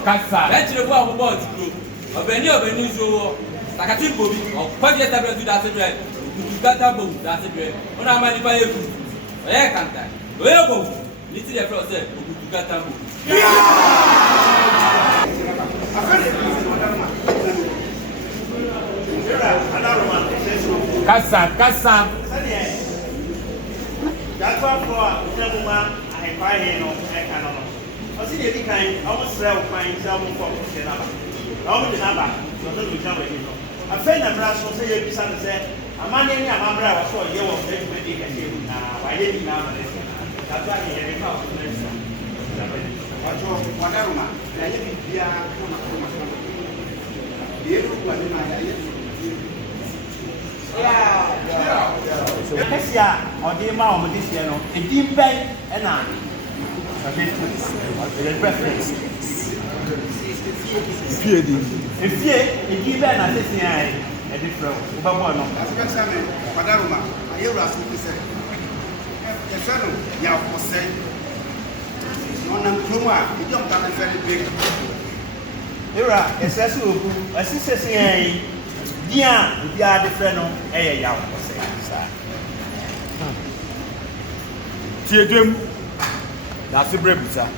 Kasa. Let's go about the group. Obeni zo. Takati bobi. Kwa je tablet do that bread. You got that boom, that's bread. Ona ma ni pa ye food. Oye kanta. Oye go. Little the floor say, you got that boom. Kasa. That's why for Jabuma, Ahenkwaa Hene no, I cannot. I see the kind, almost sell fine, sell for the number. Almost the number, so don't be trouble. A friend of Brass will say, you said, a man in your mamma was so you were very good. I didn't know this. That's why he had a house. Whatever, I didn't be Kesia odi ma o this year no edin ben e na preference efie edin ben na tesi ai e different o ba mo no especially padaruma ayewra so pese e fe no ya Osei no na kroma e jom ta very big era esesu oku asisesi ai dia dia different no e ya Osei sa Tiedem. That's the bread, sir.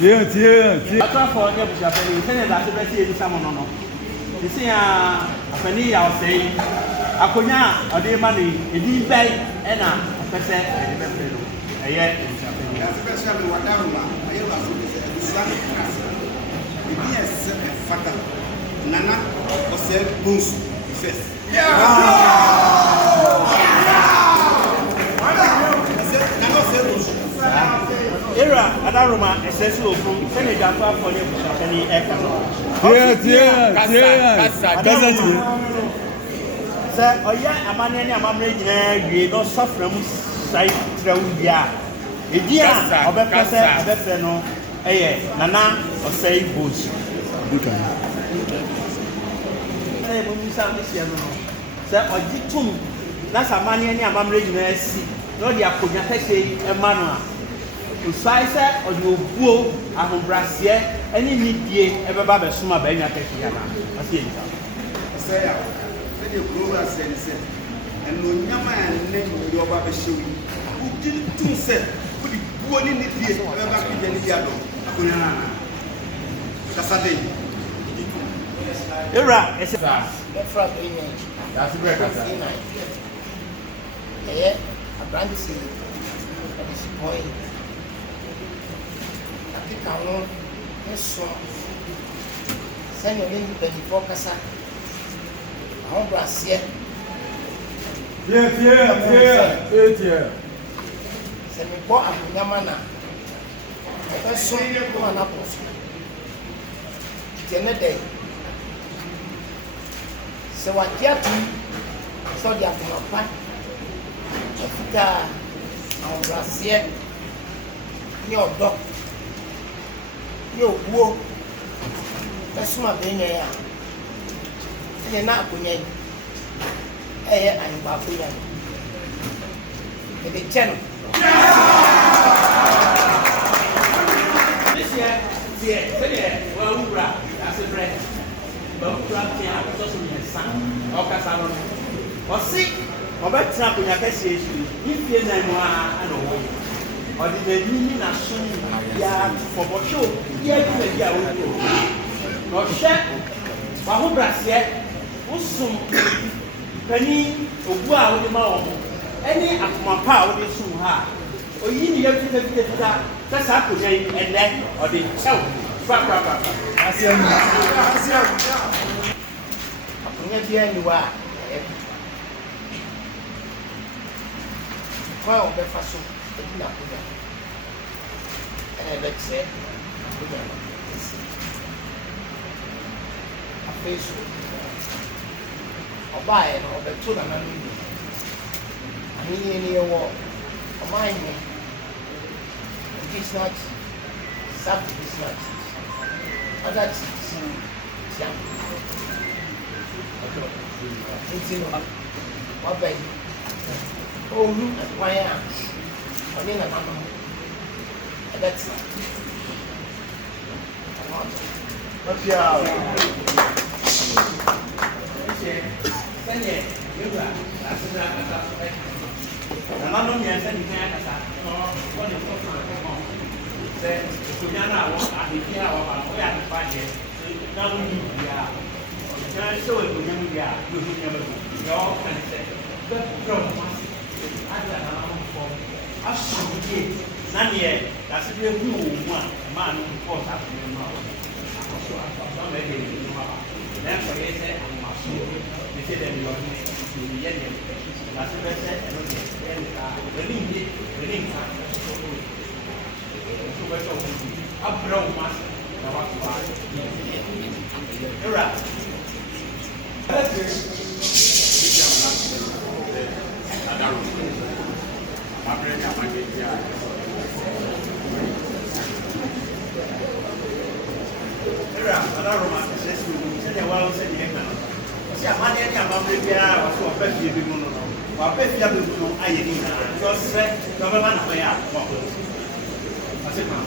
Tie. I try for the Japanese, and that's the best in some no. You see, a penny, I'll say, a conya, a dear money, a deep bag, and a percent, and a percent. A year in Japan. Especially Wadaruma, ayewra so pese Islamic class. E bi ese fatal. Nana Osei Bonso first. Era Adaruma esesu ofu Senegal to afọ ni Japan Kasa. Sir, oya amane ni amamre nyina wie no sofra mu sai trawu bia. Edia obepese abefe no eye Nana Osei Bonso. Mo misa mi sia no. Sir, ojitum na samane ni amamre nyina si. No dia konya pese e ma no a. Osai se odi obuo ahombrasie eni nidie e beba be suma ba nya keke ya na. Asi enja. Osei a se de global sense eno nyama ne ni oba be shewi. Udi tun se udi buo ni nidie e beba kije ni dia do. Akuna na. Kasade. Era ese from image. That's the bread. Yeah, a brand is at this point. I think I want this one. Send your name to 24 Casa. I want brass here. Yeah. Send me bought a Yamana. I first saw you go on apples. It's another day. So what you have to so they have to apply. Africa, our Brazil, your dog, your wool. That's my being here. And you're not going in. I'm Babuyan. The channel. this year, well, that's a bread. But we have to also be a son. Okay, Salon. Or see, ɔbɛtena akonnwa kɛseɛ so ne fie nan mu a ana ɔwɔ yi ɔde n'ani n'aso biara fɔbɔhwɛ obiara bi baabi a wɔwɔ na ɔhwɛ w'ahobraseɛ wosom panin obu a wode ma wɔn ɛne akoma pa a wode som ha a oyi ne yɛ fitafitafita sɛ saa akonnwa yi ɛnɛ ɔde kyɛw papapapa akonnwa biara ni hɔ a kwan a wɔbɛfa so ebi na akonnwa ɛna ɛbɛkyerɛ akonnwa no esi afei so ɔbaeɛ no ɔbɛto nananom bi ahenni ni yɛwɔ ɔman hene additional chiefs sub-divisional chiefs other chiefs tiam nti no waba yi ɔhu kwan a ɔne nananom ɛbɛtena sɛdeɛ yɛwura asena kasa nananom mmiɛnsa ne kan akasa ɔde kɔfa sɛ akonnwa no a ahemfi a wɔba no woyɛ adepa deɛ na wonni biaa ɔgyina sɛ wɔ akonnwa no deɛ a yɛhu nneɛma bi deɛ ɔka ne sɛ bɛbrɛ wo ma ada nananom fam asom yie na neɛ dase bi ehu wɔ mu a ɛmaa no kɔɔ saa akonnwa no a akɔso akɔso ama ɛde ne no aba na ɛkɔyɛ sɛ ahomaso say that you are doing it, you get them. That's the best set, and the link, so much of a brown master. You're right. Another romantic says you said, well, said the see a man any amount of beer was so affected to be mono. Or bet you have to I just said, government of my art. That's it, man.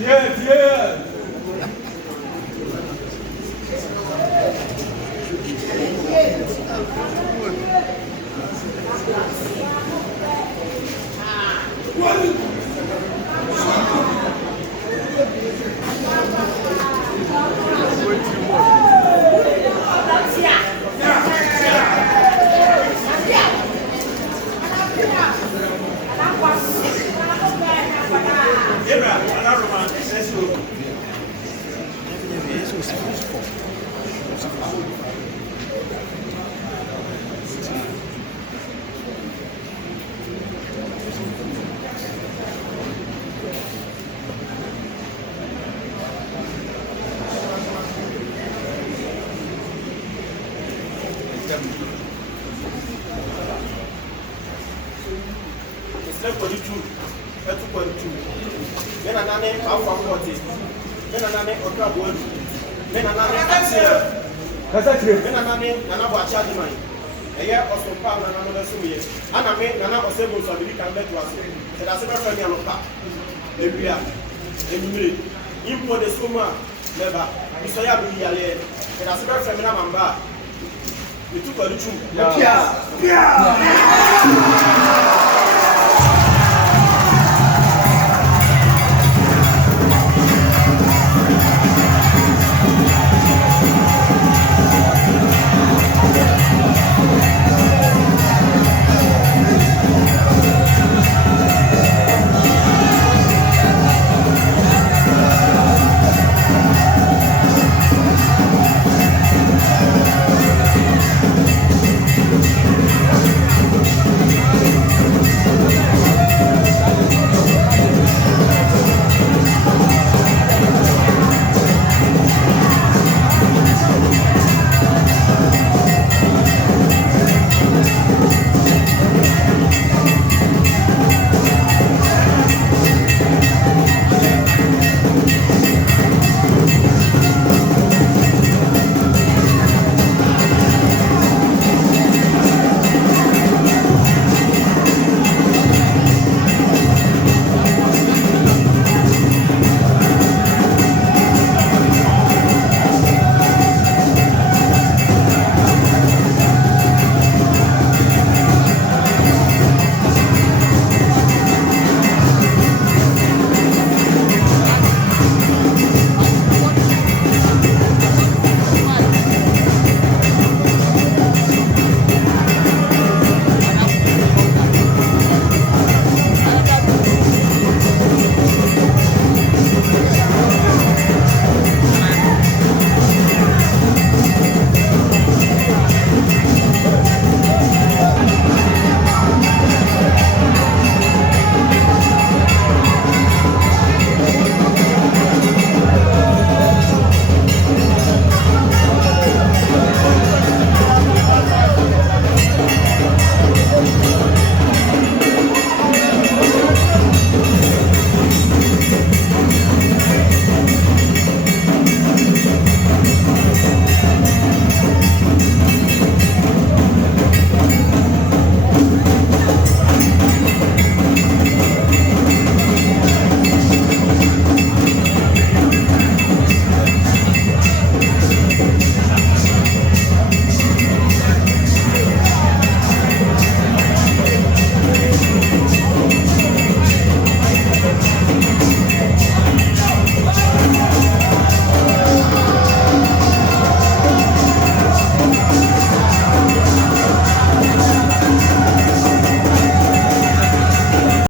Yes, yes. Nana Osei Bonso can bet to us. And as a friend, you are every year. And you put the summer never. You say, I will be and as a friend, I'm back. You took a little. Yeah.